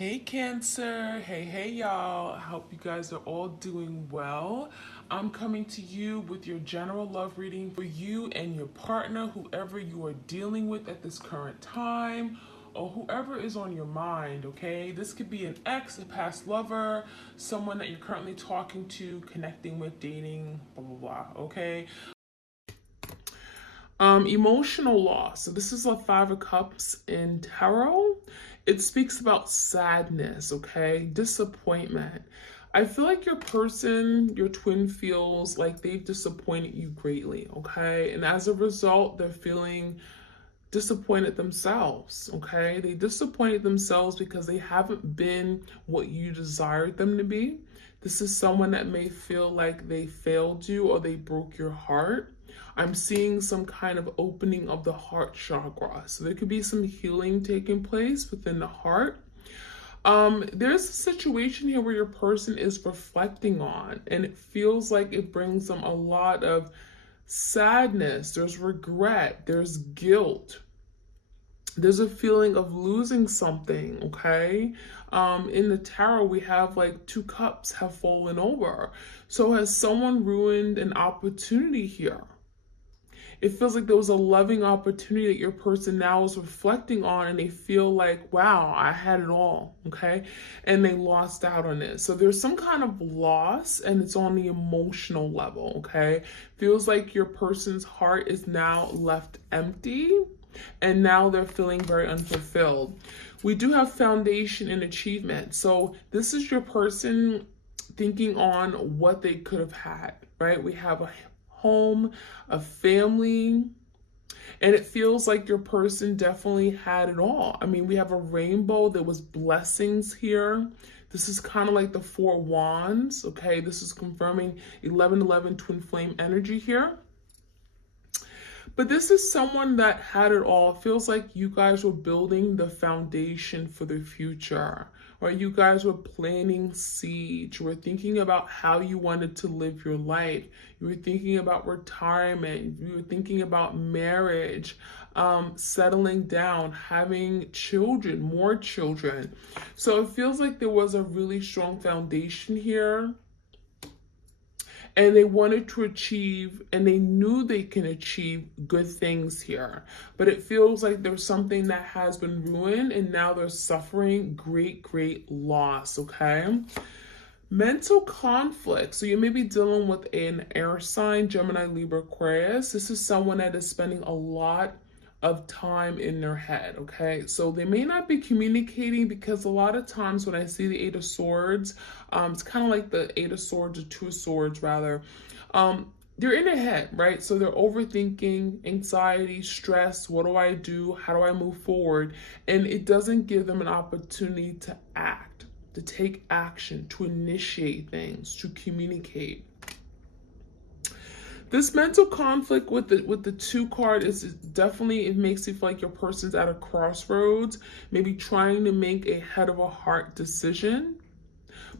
Hey Cancer, hey y'all. I hope you guys are all doing well. I'm coming to you with your general love reading for you and your partner, whoever you are dealing with at this current time, or whoever is on your mind, okay? This could be an ex, a past lover, someone that you're currently talking to, connecting with, dating, blah, blah, blah, okay? Emotional loss. So this is a Five of Cups in tarot. It speaks about sadness, okay? Disappointment. I feel like your person, your twin, feels like they've disappointed you greatly, okay? And as a result, they're feeling disappointed themselves, okay? They disappointed themselves because they haven't been what you desired them to be. This is someone that may feel like they failed you or they broke your heart. I'm seeing some kind of opening of the heart chakra. So there could be some healing taking place within the heart. There's a situation here where your person is reflecting on, and it feels like it brings them a lot of sadness. There's regret, there's guilt, there's a feeling of losing something, okay? In the tarot, we have like two cups have fallen over. So has someone ruined an opportunity here? It feels like there was a loving opportunity that your person now is reflecting on, and they feel like, wow, I had it all, okay? And they lost out on it. So there's some kind of loss, and it's on the emotional level, okay? Feels like your person's heart is now left empty, and now they're feeling very unfulfilled. We do have foundation and achievement. So this is your person thinking on what they could have had, right? We have a home, a family, and it feels like your person definitely had it all. I mean, we have a rainbow, there was blessings here. This is kind of like the Four Wands, okay? This is confirming 1111 twin flame energy here. But this is someone that had it all. It feels like you guys were building the foundation for the future, or you guys were planting seeds. You were thinking about how you wanted to live your life. You were thinking about retirement. You were thinking about marriage, settling down, having children, more children. So it feels like there was a really strong foundation here. And they wanted to achieve, and they knew they can achieve good things here. But it feels like there's something that has been ruined, and now they're suffering great loss, okay? Mental conflict. So you may be dealing with an air sign, Gemini, Libra, Aquarius. This is someone that is spending a lot of time in their head, okay? So they may not be communicating, because a lot of times when I see the Eight of Swords, it's kind of like the Eight of Swords or Two of Swords rather. They're in their head, right? So they're overthinking, anxiety, stress. What do I do? How do I move forward? And it doesn't give them an opportunity to act, to take action, to initiate things, to communicate. This mental conflict with the two card is definitely, it makes you feel like your person's at a crossroads, maybe trying to make a head of a heart decision.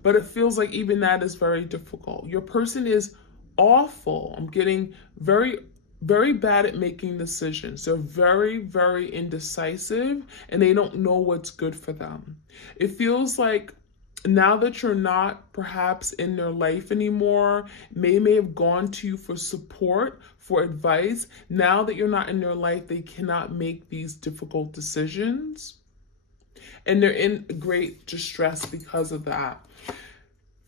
But it feels like even that is very difficult. Your person is awful. I'm getting very bad at making decisions. They're very indecisive, and they don't know what's good for them. It feels like now that you're not perhaps in their life anymore, may have gone to you for support, for advice. Now that you're not in their life, they cannot make these difficult decisions. And they're in great distress because of that.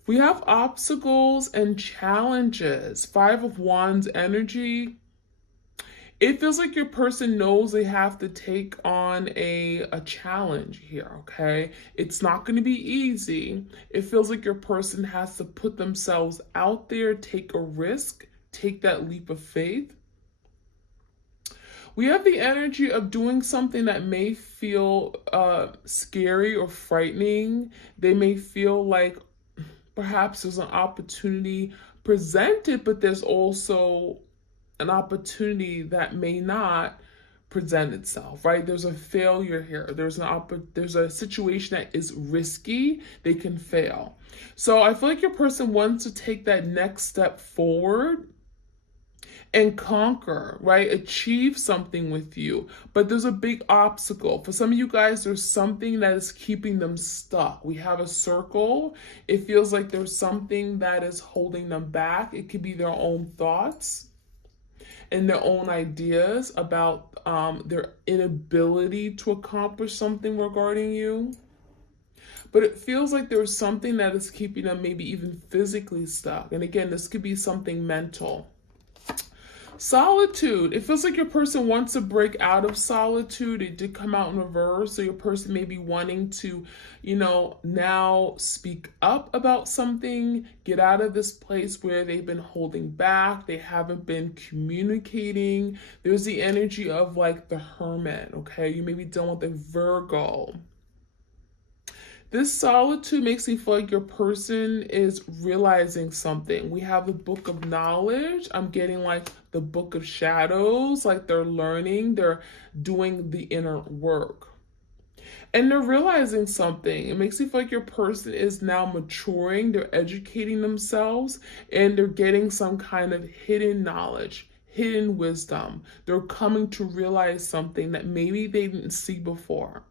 We have obstacles and challenges. Five of Wands energy. It feels like your person knows they have to take on a challenge here, okay? It's not going to be easy. It feels like your person has to put themselves out there, take a risk, take that leap of faith. We have the energy of doing something that may feel scary or frightening. They may feel like perhaps there's an opportunity presented, but there's also an opportunity that may not present itself, right? There's a failure here. There's a situation that is risky. They can fail. So I feel like your person wants to take that next step forward, and conquer, right? Achieve something with you. But there's a big obstacle. For some of you guys, there's something that is keeping them stuck. We have a circle. It feels like there's something that is holding them back. It could be their own thoughts and their own ideas about their inability to accomplish something regarding you. But it feels like there's something that is keeping them maybe even physically stuck. And again, this could be something mental. Solitude. It feels like your person wants to break out of solitude. It did come out in reverse. So your person may be wanting to, now speak up about something, get out of this place where they've been holding back. They haven't been communicating. There's the energy of like the hermit, okay? You may be dealing with a Virgo. This solitude makes me feel like your person is realizing something. We have the book of knowledge. I'm getting like the book of shadows, like they're learning, they're doing the inner work. And they're realizing something. It makes me feel like your person is now maturing, they're educating themselves, and they're getting some kind of hidden knowledge, hidden wisdom. They're coming to realize something that maybe they didn't see before.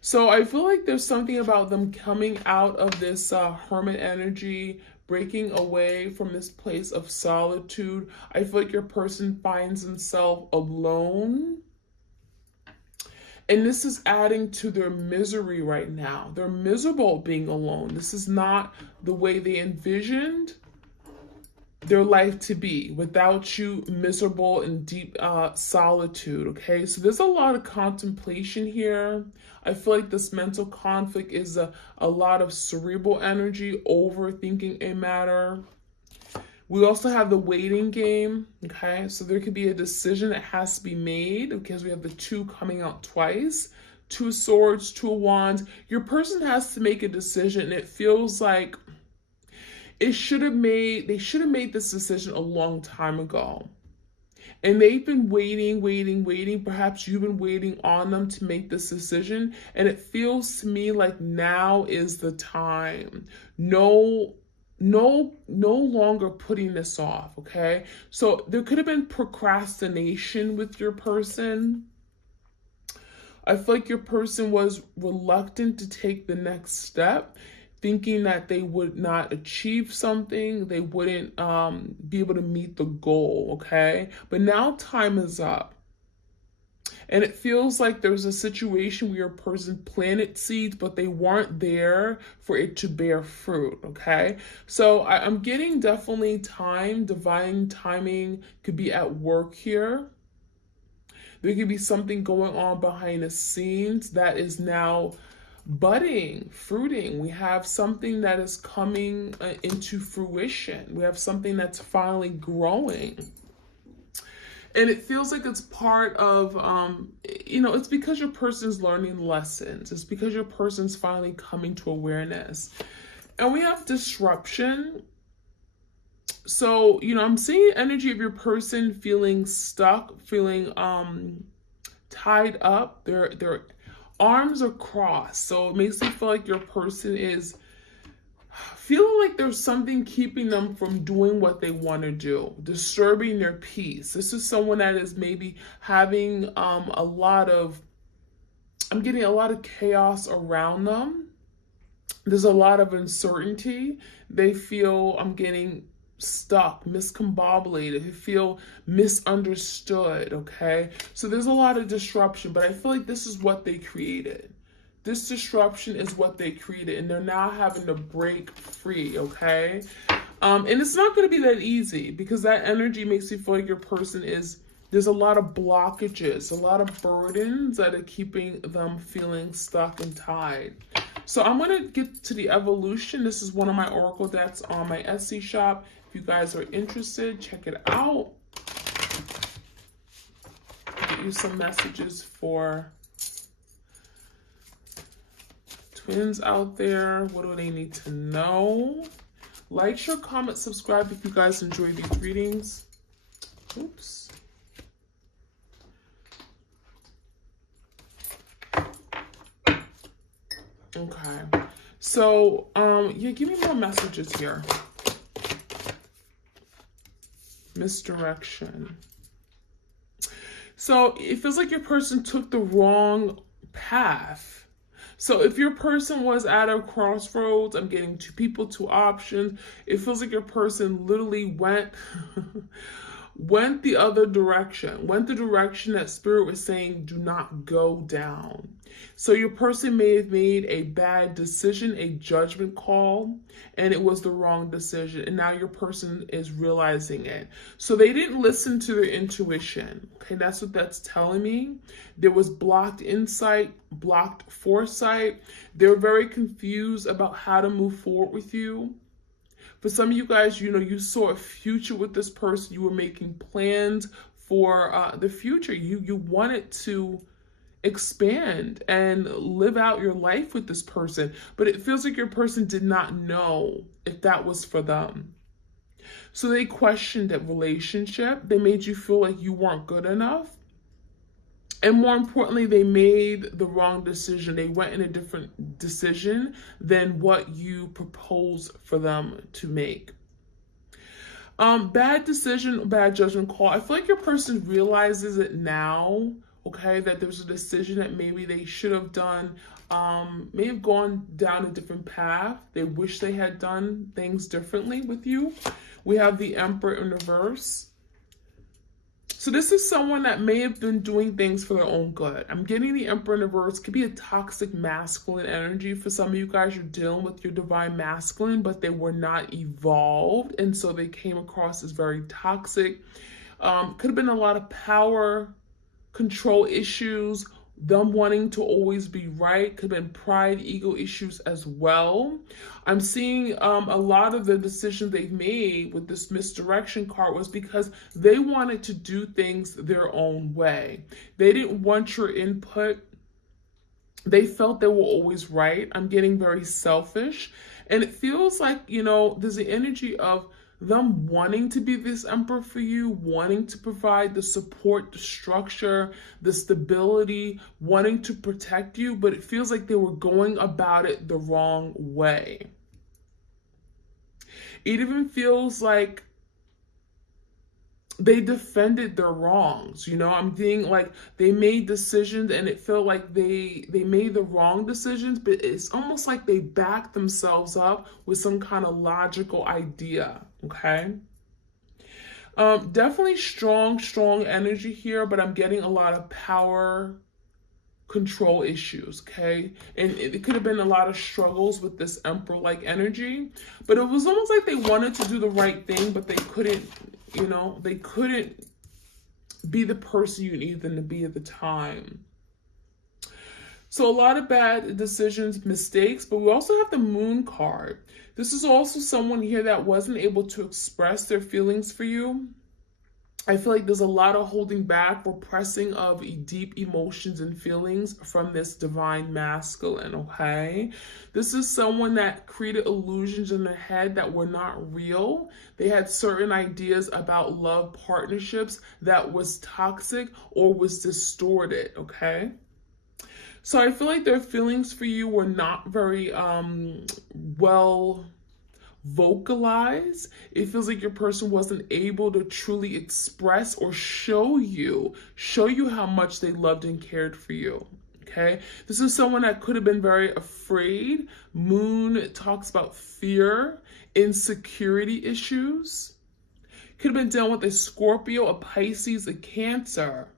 So I feel like there's something about them coming out of this hermit energy, breaking away from this place of solitude. I feel like your person finds himself alone. And this is adding to their misery right now. They're miserable being alone. This is not the way they envisioned their life to be, without you, miserable in deep solitude, okay? So there's a lot of contemplation here. I feel like this mental conflict is a lot of cerebral energy, overthinking a matter. We also have the waiting game, okay? So there could be a decision that has to be made because we have the two coming out twice. Two swords, two wands. Your person has to make a decision, and it feels like they should have made this decision a long time ago. And they've been waiting. Perhaps you've been waiting on them to make this decision. And it feels to me like now is the time. No longer putting this off, okay? So there could have been procrastination with your person. I feel like your person was reluctant to take the next step, thinking that they would not achieve something, they wouldn't be able to meet the goal, okay? But now time is up. And it feels like there's a situation where your person planted seeds, but they weren't there for it to bear fruit, okay? So I'm getting definitely time, divine timing could be at work here. There could be something going on behind the scenes that is now budding, fruiting. We have something that is coming into fruition. We have something that's finally growing. And it feels like it's part of, it's because your person's learning lessons. It's because your person's finally coming to awareness. And we have disruption. So, I'm seeing energy of your person feeling stuck, feeling tied up. Their arms are crossed. So it makes me feel like your person is feeling like there's something keeping them from doing what they want to do, disturbing their peace. This is someone that is maybe having I'm getting a lot of chaos around them. There's a lot of uncertainty. They feel I'm getting stuck, miscombobulated, they feel misunderstood, okay? So there's a lot of disruption, but I feel like this is what they created. This disruption is what they created, and they're now having to break free, okay? And it's not going to be that easy because that energy makes you feel like your person there's a lot of blockages, a lot of burdens that are keeping them feeling stuck and tied. So I'm going to get to the evolution. This is one of my oracle decks on my Etsy shop. If you guys are interested, check it out. Get you some messages for twins out there. What do they need to know? Like, share, comment, subscribe if you guys enjoy these readings. Oops. Okay. So, yeah, give me more messages here. Misdirection. So it feels like your person took the wrong path. So if your person was at a crossroads, I'm getting two people, two options. It feels like your person literally went went the other direction, went the direction that spirit was saying do not go down. So your person may have made a bad decision, a judgment call, and it was the wrong decision. And now your person is realizing it. So they didn't listen to their intuition. Okay, that's what that's telling me. There was blocked insight, blocked foresight. They're very confused about how to move forward with you. For some of you guys, you saw a future with this person. You were making plans for the future. You wanted to expand and live out your life with this person, but it feels like your person did not know if that was for them. So they questioned that relationship. They made you feel like you weren't good enough. And more importantly, they made the wrong decision. They went in a different decision than what you proposed for them to make. Bad decision, bad judgment call. I feel like your person realizes it now, okay, that there's a decision that maybe they should have done, may have gone down a different path. They wish they had done things differently with you. We have the Emperor in reverse. So this is someone that may have been doing things for their own good. I'm getting the Emperor in reverse. Could be a toxic masculine energy. For some of you guys, you're dealing with your divine masculine, but they were not evolved. And so they came across as very toxic. Could have been a lot of power, control issues, them wanting to always be right. Could have been pride, ego issues as well. I'm seeing a lot of the decisions they've made with this misdirection card was because they wanted to do things their own way. They didn't want your input. They felt they were always right. I'm getting very selfish. And it feels like, there's the energy of them wanting to be this emperor for you, wanting to provide the support, the structure, the stability, wanting to protect you, but it feels like they were going about it the wrong way. It even feels like they defended their wrongs. I'm being like they made decisions and it felt like they made the wrong decisions, but it's almost like they backed themselves up with some kind of logical idea. Okay. Definitely strong energy here, but I'm getting a lot of power control issues. Okay. And it could have been a lot of struggles with this emperor-like energy, but it was almost like they wanted to do the right thing, but they couldn't, they couldn't be the person you needed them to be at the time. So a lot of bad decisions, mistakes, but we also have the Moon card. This is also someone here that wasn't able to express their feelings for you. I feel like there's a lot of holding back, repressing of deep emotions and feelings from this divine masculine, okay? This is someone that created illusions in their head that were not real. They had certain ideas about love partnerships that was toxic or was distorted, okay? So I feel like their feelings for you were not very well vocalize. It feels like your person wasn't able to truly express or show you how much they loved and cared for you. Okay, this is someone that could have been very afraid. Moon talks about fear, insecurity issues. Could have been dealing with a Scorpio, a Pisces, a Cancer.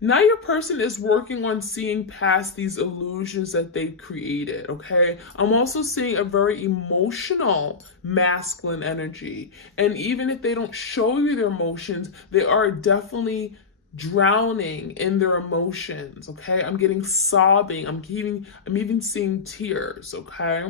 Now your person is working on seeing past these illusions that they've created, okay? I'm also seeing a very emotional masculine energy. And even if they don't show you their emotions, they are definitely drowning in their emotions, okay? I'm getting sobbing. I'm even seeing tears, okay?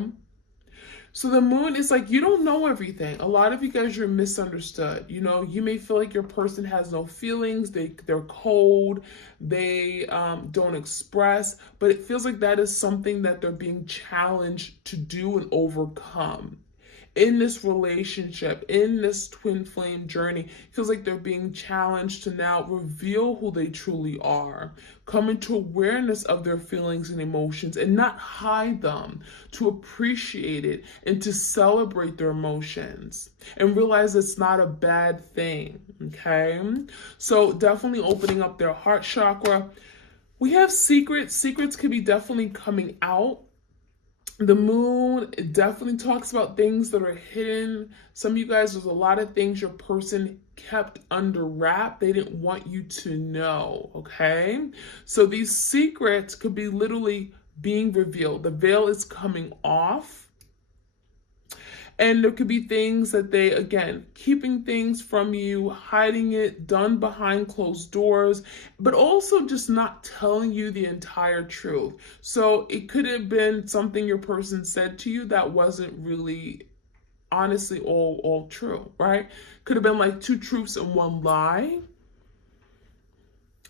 So the Moon is like, you don't know everything. A lot of you guys, you're misunderstood. You may feel like your person has no feelings. They're cold. They don't express. But it feels like that is something that they're being challenged to do and overcome. in this relationship, in this twin flame journey. Feels like they're being challenged to now reveal who they truly are, come into awareness of their feelings and emotions and not hide them, to appreciate it and to celebrate their emotions and realize it's not a bad thing. Okay, so definitely opening up their heart chakra. We have secrets. Secrets could be definitely coming out. The moon definitely talks about things that are hidden. Some of you guys, there's a lot of things your person kept under wrap. They didn't want you to know, okay? So these secrets could be literally being revealed. The veil is coming off. And there could be things that they, again, keeping things from you, hiding it, done behind closed doors, but also just not telling you the entire truth. So it could have been something your person said to you that wasn't really, honestly, all true, right? Could have been like two truths and one lie.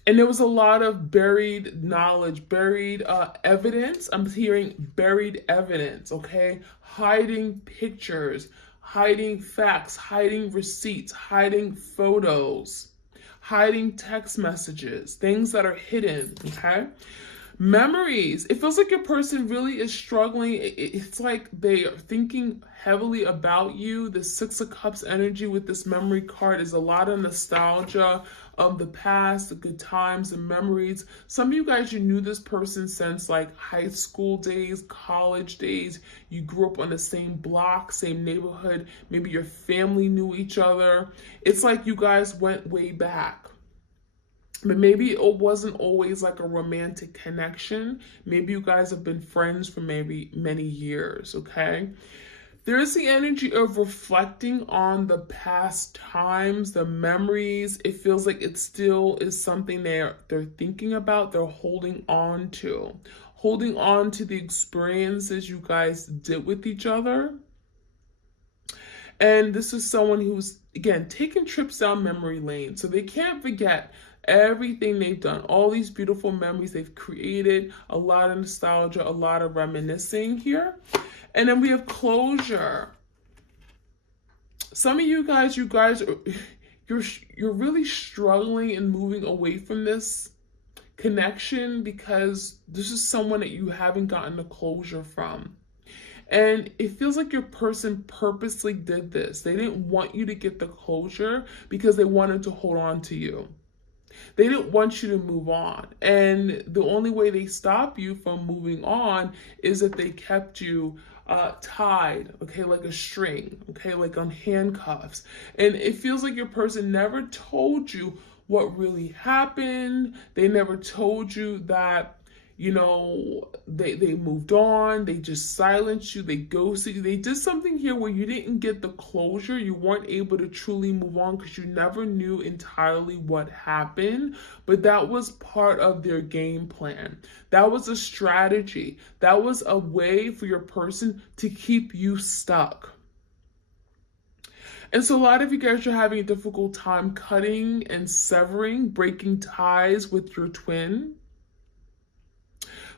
And there was a lot of buried knowledge, buried evidence. I'm hearing buried evidence, okay? Hiding pictures, hiding facts, hiding receipts, hiding photos, hiding text messages, things that are hidden, okay? Memories. It feels like your person really is struggling. It's like they are thinking heavily about you. The Six of Cups energy with this memory card is a lot of nostalgia of the past, the good times, the memories. Some of you guys, you knew this person since like high school days, college days. You grew up on the same block, same neighborhood. Maybe your family knew each other. It's like you guys went way back. But maybe it wasn't always like a romantic connection. Maybe you guys have been friends for maybe many years, okay? There is the energy of reflecting on the past times, the memories. It feels like it still is something they're thinking about, they're holding on to the experiences you guys did with each other. And this is someone who's, again, taking trips down memory lane. So they can't forget everything they've done, all these beautiful memories they've created, a lot of nostalgia, a lot of reminiscing here. And then we have closure. Some of you guys are, you're really struggling and moving away from this connection because this is someone that you haven't gotten the closure from. And it feels like your person purposely did this. They didn't want you to get the closure because they wanted to hold on to you. They didn't want you to move on. And the only way they stop you from moving on is that they kept you tied, okay, like a string, okay, like on handcuffs. And it feels like your person never told you what really happened. They never told you that, you know, they moved on, they just silenced you, they ghosted you. They did something here where you didn't get the closure. You weren't able to truly move on because you never knew entirely what happened. But that was part of their game plan. That was a strategy. That was a way for your person to keep you stuck. And so a lot of you guys are having a difficult time cutting and severing, breaking ties with your twin.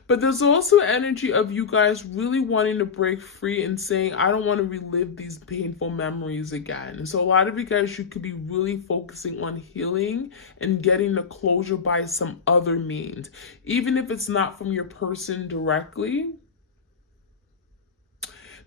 But there's also energy of you guys really wanting to break free and saying, I don't want to relive these painful memories again. And so a lot of you guys, you could be really focusing on healing and getting the closure by some other means, even if it's not from your person directly.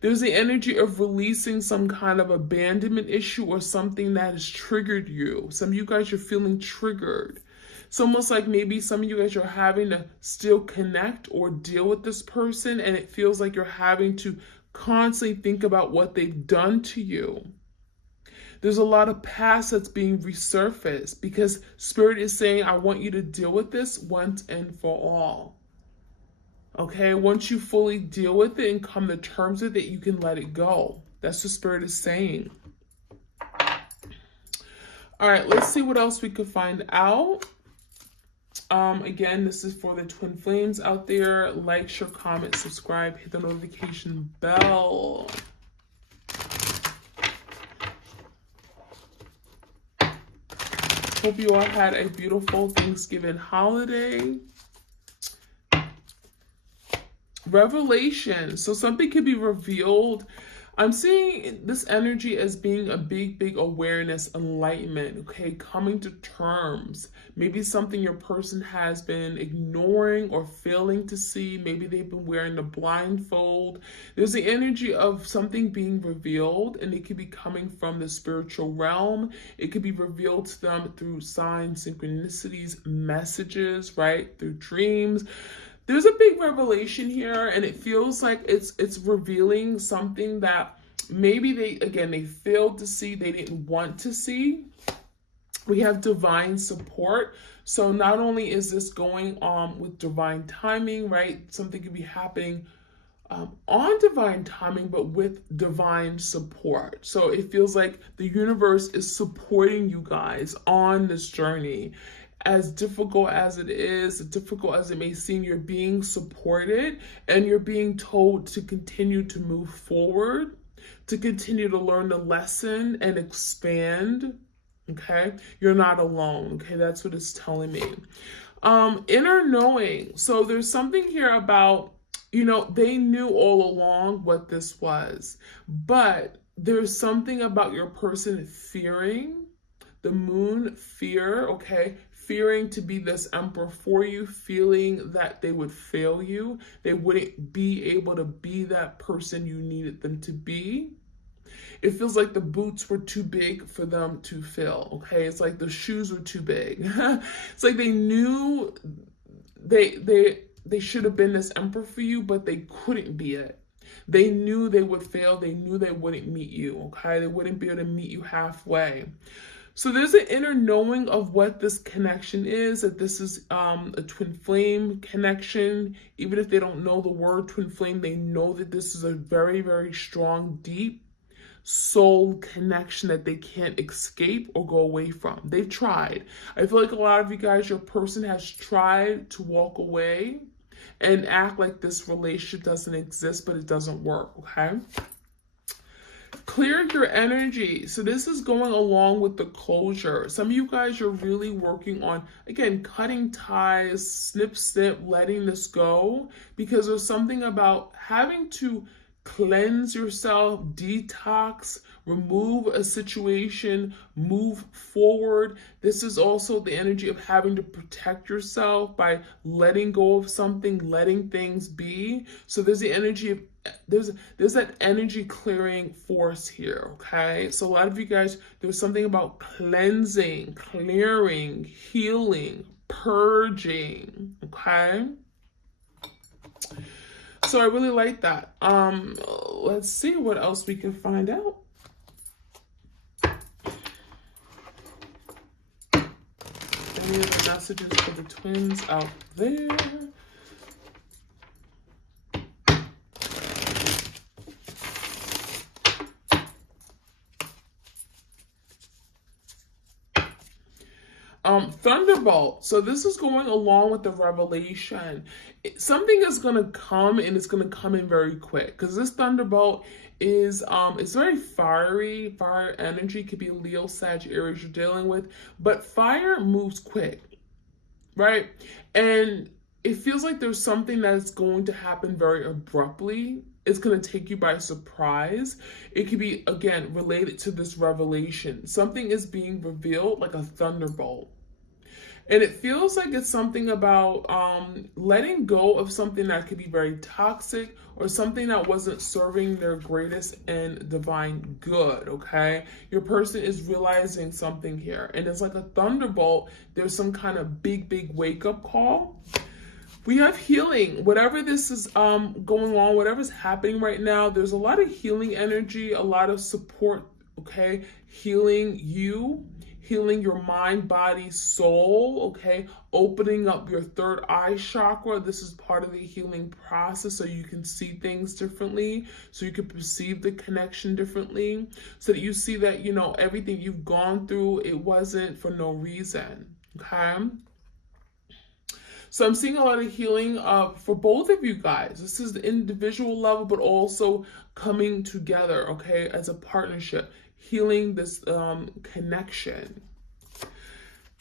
There's the energy of releasing some kind of abandonment issue or something that has triggered you. Some of you guys are feeling triggered. It's almost like maybe some of you guys are having to still connect or deal with this person, and it feels like you're having to constantly think about what they've done to you. There's a lot of past that's being resurfaced because Spirit is saying, I want you to deal with this once and for all. Okay, once you fully deal with it and come to terms with it, you can let it go. That's what Spirit is saying. All right, let's see what else we could find out. Again, this is for the twin flames out there. Like, share, comment, subscribe, hit the notification bell. Hope you all had a beautiful Thanksgiving holiday. Revelation. So something could be revealed. I'm seeing this energy as being a big awareness, enlightenment, okay? Coming to terms. Maybe something your person has been ignoring or failing to see. Maybe they've been wearing the blindfold. There's the energy of something being revealed, and it could be coming from the spiritual realm. It could be revealed to them through signs, synchronicities, messages, right? Through dreams. There's a big revelation here, and it feels like it's revealing something that maybe they failed to see, they didn't want to see. We have divine support. So not only is this going on with divine timing, right? Something could be happening on divine timing, but with divine support. So it feels like the universe is supporting you guys on this journey. As difficult as it is, as difficult as it may seem, you're being supported and you're being told to continue to move forward, to continue to learn the lesson and expand. Okay, you're not alone. Okay, that's what it's telling me. Inner knowing. So there's something here about, they knew all along what this was, but there's something about your person fearing the moon, fear, okay? Fearing to be this emperor for you, feeling that they would fail you. They wouldn't be able to be that person you needed them to be. It feels like the boots were too big for them to fill, okay? It's like the shoes were too big. It's like they knew they should have been this emperor for you, but they couldn't be it. They knew they would fail. They knew they wouldn't meet you, okay? They wouldn't be able to meet you halfway. So there's an inner knowing of what this connection is, that this is a twin flame connection. Even if they don't know the word twin flame, they know that this is a very strong, deep soul connection that they can't escape or go away from. They've tried. I feel like a lot of you guys, your person has tried to walk away and act like this relationship doesn't exist, but it doesn't work, okay? Clear your energy. So this is going along with the closure. Some of you guys, you're really working on, again, cutting ties, snip, letting this go, because there's something about having to cleanse yourself, detox, remove a situation, move forward. This is also the energy of having to protect yourself by letting go of something, letting things be. So there's the energy of there's that energy clearing force here, okay? So a lot of you guys, there's something about cleansing, clearing, healing, purging, okay? So I really like that. Let's see what else we can find out. Any of the messages for the twins out there? Thunderbolt. So this is going along with the revelation. Something is going to come, and it's going to come in very quick, because this thunderbolt is it's very fiery. Fire energy could be Leo, Sag, Aries you're dealing with, but fire moves quick, right? And it feels like there's something that's going to happen very abruptly. It's going to take you by surprise. It could be, again, related to this revelation. Something is being revealed like a thunderbolt. And it feels like it's something about letting go of something that could be very toxic, or something that wasn't serving their greatest and divine good, okay? Your person is realizing something here. And it's like a thunderbolt. There's some kind of big wake-up call. We have healing. Whatever this is going on, whatever's happening right now, there's a lot of healing energy, a lot of support, okay? Healing you, healing your mind, body, soul, okay? Opening up your third eye chakra. This is part of the healing process, so you can see things differently, so you can perceive the connection differently, so that you see that, everything you've gone through, it wasn't for no reason, okay? So I'm seeing a lot of healing for both of you guys. This is the individual level, but also coming together, okay, as a partnership, healing this connection.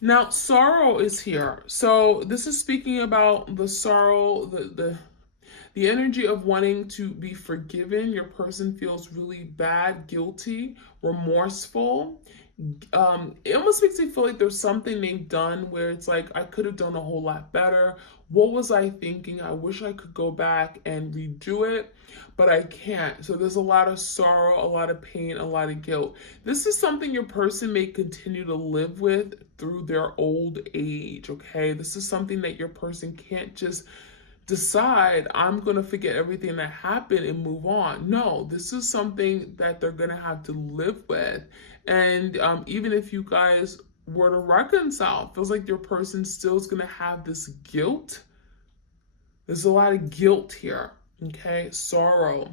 Now, sorrow is here. So this is speaking about the sorrow, The energy of wanting to be forgiven. Your person feels really bad, guilty, remorseful. It almost makes me feel like there's something they've done where it's like, I could have done a whole lot better. What was I thinking? I wish I could go back and redo it, but I can't. So there's a lot of sorrow, a lot of pain, a lot of guilt. This is something your person may continue to live with through their old age, okay? This is something that your person can't just decide, I'm going to forget everything that happened and move on. No, this is something that they're going to have to live with. And even if you guys were to reconcile, it feels like your person still is going to have this guilt. There's a lot of guilt here, okay? Sorrow.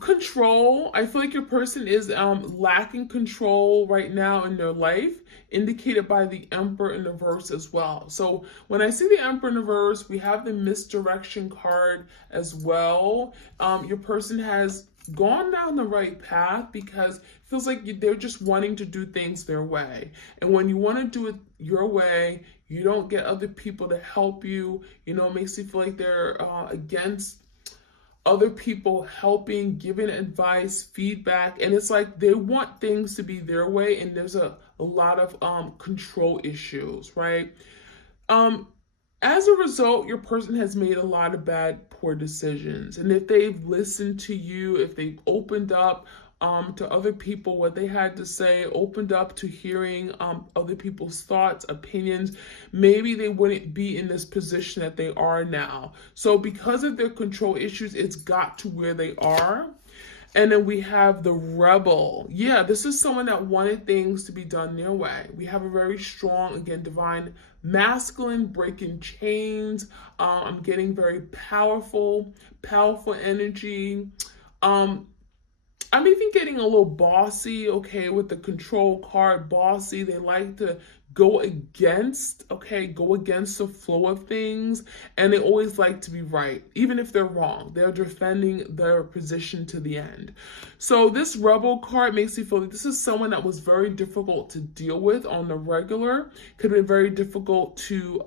Control. I feel like your person is lacking control right now in their life, indicated by the Emperor in reverse as well. So when I see the Emperor in reverse, we have the misdirection card as well. Your person has gone down the right path because it feels like they're just wanting to do things their way. And when you want to do it your way, you don't get other people to help you. You know, it makes you feel like they're against other people helping, giving advice, feedback, and it's like they want things to be their way, and there's a lot of control issues, right? As a result, your person has made a lot of bad, poor decisions, and if they've listened to you, if they've opened up to other people what they had to say, opened up to hearing other people's thoughts, opinions, maybe they wouldn't be in this position that they are now. So because of their control issues, it's got to where they are. And then we have the rebel. Yeah, this is someone that wanted things to be done their way. We have a very strong, again, divine masculine, breaking chains. I'm getting very powerful energy. I'm even getting a little bossy, okay, with the control card, bossy. They like to go against the flow of things, and they always like to be right, even if they're wrong. They're defending their position to the end. So this rebel card makes me feel like this is someone that was very difficult to deal with on the regular, could have been very difficult to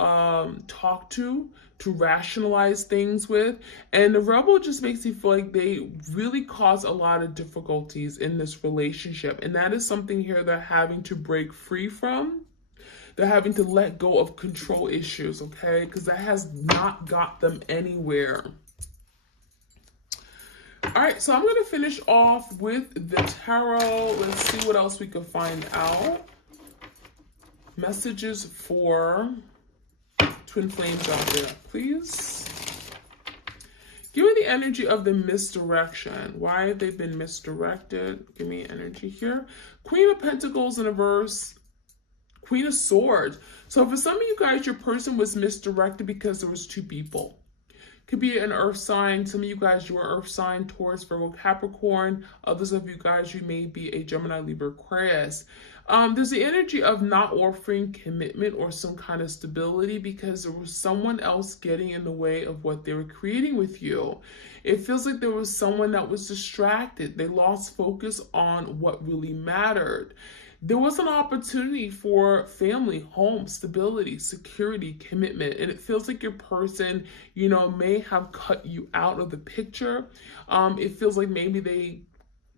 talk to rationalize things with. And the rebel just makes me feel like they really cause a lot of difficulties in this relationship. And that is something here they're having to break free from. They're having to let go of control issues, okay? Because that has not got them anywhere. All right, so I'm going to finish off with the tarot. Let's see what else we can find out. Messages for twin flames out there, please. Give me the energy of the misdirection. Why have they been misdirected? Give me energy here. Queen of Pentacles in reverse. Queen of Swords. So for some of you guys, your person was misdirected because there was two people. Could be an earth sign. Some of you guys, you are earth sign, Taurus, Virgo, Capricorn. Others of you guys, you may be a Gemini, Libra, Aquarius. There's the energy of not offering commitment or some kind of stability because there was someone else getting in the way of what they were creating with you. It feels like there was someone that was distracted. They lost focus on what really mattered. There was an opportunity for family, home, stability, security, commitment, and it feels like your person, you know, may have cut you out of the picture. It feels like maybe they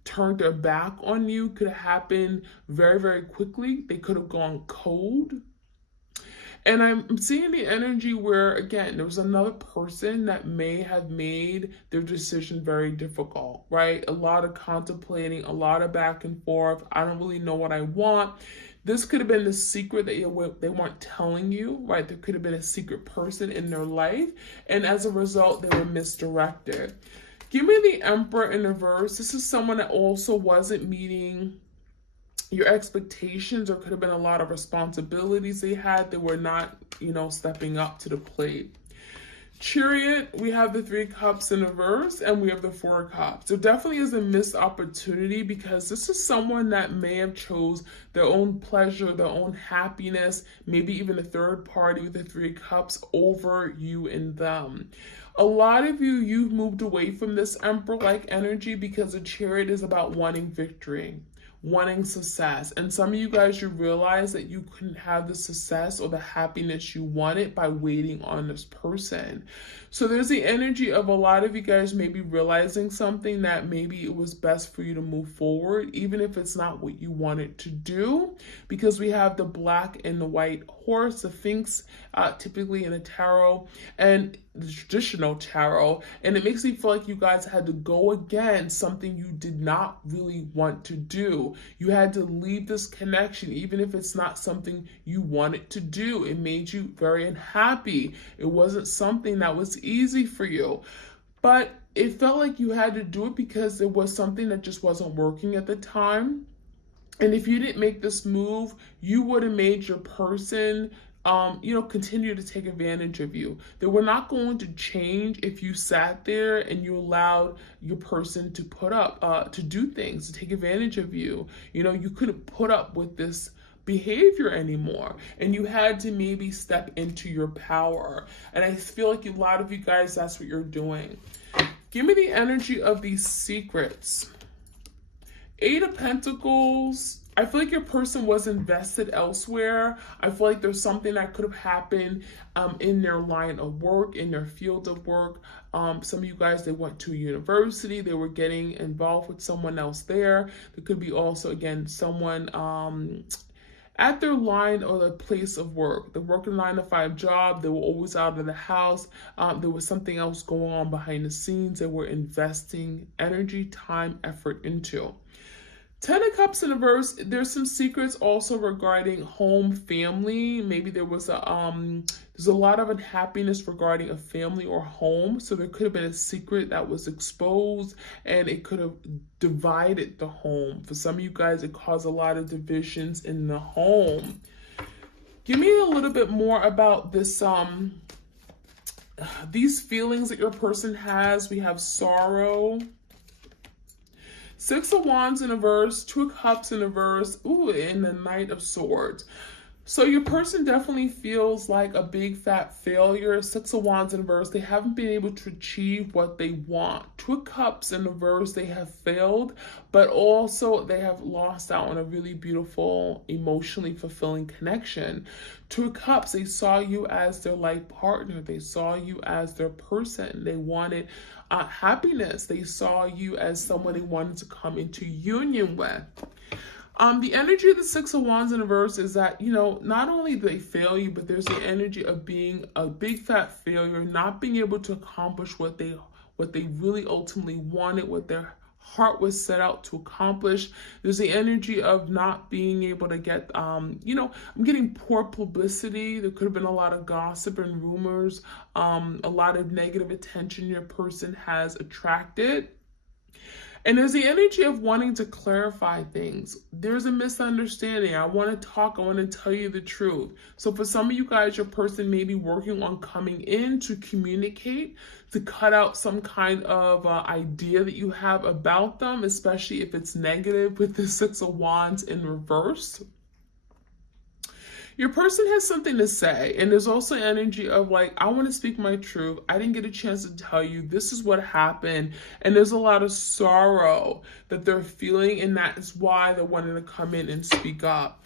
turned their back on you. Could have happened very, very quickly. They could have gone cold. And I'm seeing the energy where, again, there was another person that may have made their decision very difficult, right? A lot of contemplating, a lot of back and forth. I don't really know what I want. This could have been the secret that they weren't telling you, right? There could have been a secret person in their life. And as a result, they were misdirected. Give me the Emperor in reverse. This is someone that also wasn't meeting your expectations, or could have been a lot of responsibilities they had. They were not, you know, stepping up to the plate. Chariot, we have the 3 cups in reverse, and we have the 4 cups. There definitely is a missed opportunity because this is someone that may have chose their own pleasure, their own happiness, maybe even a third party with the 3 cups over you and them. A lot of you, you've moved away from this Emperor-like energy because the Chariot is about wanting victory, wanting success. And some of you guys, you realize that you couldn't have the success or the happiness you wanted by waiting on this person. So there's the energy of a lot of you guys maybe realizing something, that maybe it was best for you to move forward, even if it's not what you wanted to do, because we have the black and the white horse, the Sphinx, typically in a tarot and the traditional tarot. And it makes me feel like you guys had to go against something you did not really want to do. You had to leave this connection, even if it's not something you wanted to do. It made you very unhappy. It wasn't something that was easy for you. But it felt like you had to do it because there was something that just wasn't working at the time. And if you didn't make this move, you would have made your person, continue to take advantage of you. They were not going to change if you sat there and you allowed your person to put up, to do things, to take advantage of you. You couldn't put up with this behavior anymore, and you had to maybe step into your power. And I feel like a lot of you guys, that's what you're doing. Give me the energy of these secrets. 8 of Pentacles. I feel like your person was invested elsewhere. I feel like there's something that could have happened in their line of work, in their field of work. Some of you guys, they went to a university. They were getting involved with someone else there. There could be also, again, someone at their line or the place of work. They're working a 9-to-5 job. They were always out of the house. There was something else going on behind the scenes. They were investing energy, time, effort into. 10 of Cups in reverse. There's some secrets also regarding home, family. Maybe there's a lot of unhappiness regarding a family or home. So there could have been a secret that was exposed, and it could have divided the home. For some of you guys, it caused a lot of divisions in the home. Give me a little bit more about this, these feelings that your person has. We have sorrow. 6 of Wands in reverse, 2 of Cups in reverse, and the Knight of Swords. So your person definitely feels like a big fat failure. 6 of Wands in reverse, they haven't been able to achieve what they want. 2 of Cups in reverse, they have failed, but also they have lost out on a really beautiful, emotionally fulfilling connection. 2 of Cups, they saw you as their life partner. They saw you as their person. They wanted happiness. They saw you as someone they wanted to come into union with. The energy of the 6 of Wands in reverse is that, not only do they fail you, but there's the energy of being a big fat failure, not being able to accomplish what they really ultimately wanted, what their heart was set out to accomplish. There's the energy of not being able to get, I'm getting poor publicity. There could have been a lot of gossip and rumors, a lot of negative attention your person has attracted. And there's the energy of wanting to clarify things. There's a misunderstanding. I want to talk. I want to tell you the truth. So for some of you guys, your person may be working on coming in to communicate, to cut out some kind of idea that you have about them, especially if it's negative with the 6 of Wands in reverse. Your person has something to say, and there's also energy of like, I want to speak my truth. I didn't get a chance to tell you. This is what happened. And there's a lot of sorrow that they're feeling, and that is why they're wanting to come in and speak up.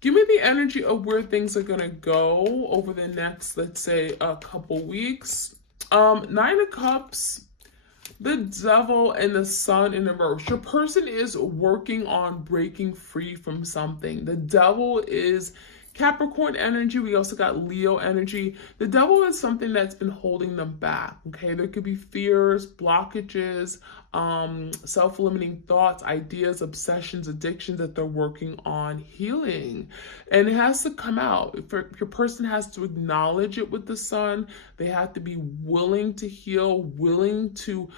Give me the energy of where things are going to go over the next, let's say, a couple weeks. 9 of Cups. The Devil and the Sun in reverse. Your person is working on breaking free from something. The Devil is Capricorn energy. We also got Leo energy. The Devil is something that's been holding them back, okay? There could be fears, blockages, self-limiting thoughts, ideas, obsessions, addictions that they're working on healing. And it has to come out. If your person has to acknowledge it with the Sun. They have to be willing to heal, willing to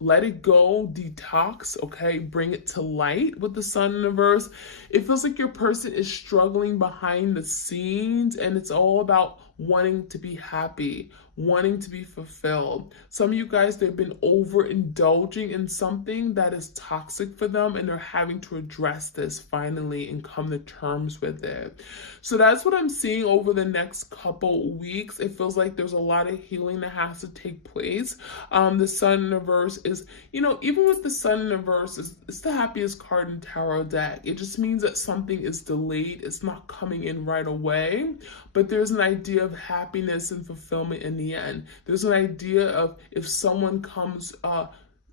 let it go, detox, okay? Bring it to light with the Sun in reverse. It feels like your person is struggling behind the scenes, and it's all about wanting to be happy, wanting to be fulfilled. Some of you guys, they've been overindulging in something that is toxic for them, and they're having to address this finally and come to terms with it. So that's what I'm seeing over the next couple weeks. It feels like there's a lot of healing that has to take place. The Sun in reverse is, even with the Sun in reverse, it's the happiest card in tarot deck. It just means that something is delayed. It's not coming in right away, but there's an idea of happiness and fulfillment in the end. There's an idea of if someone comes,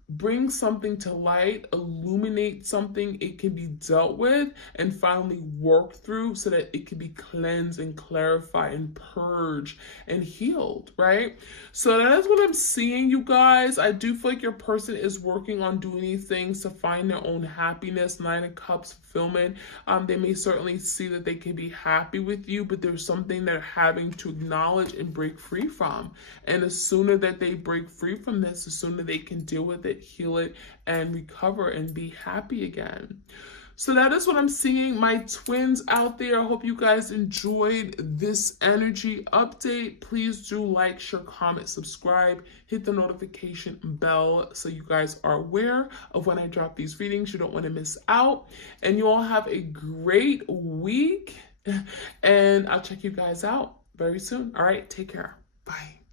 bring something to light, illuminate something, it can be dealt with and finally worked through so that it can be cleansed and clarified and purged and healed, right? So that is what I'm seeing, you guys. I do feel like your person is working on doing these things to find their own happiness. Nine of Cups, fulfillment. They may certainly see that they can be happy with you, but there's something they're having to acknowledge and break free from. And the sooner that they break free from this, the sooner they can deal with it, heal it, and recover and be happy again. So that is what I'm seeing, my twins out there. I hope you guys enjoyed this energy update. Please do like, share, comment, subscribe, hit the notification bell so you guys are aware of when I drop these readings. You don't want to miss out. And you all have a great week. And I'll check you guys out very soon. All right, take care. Bye.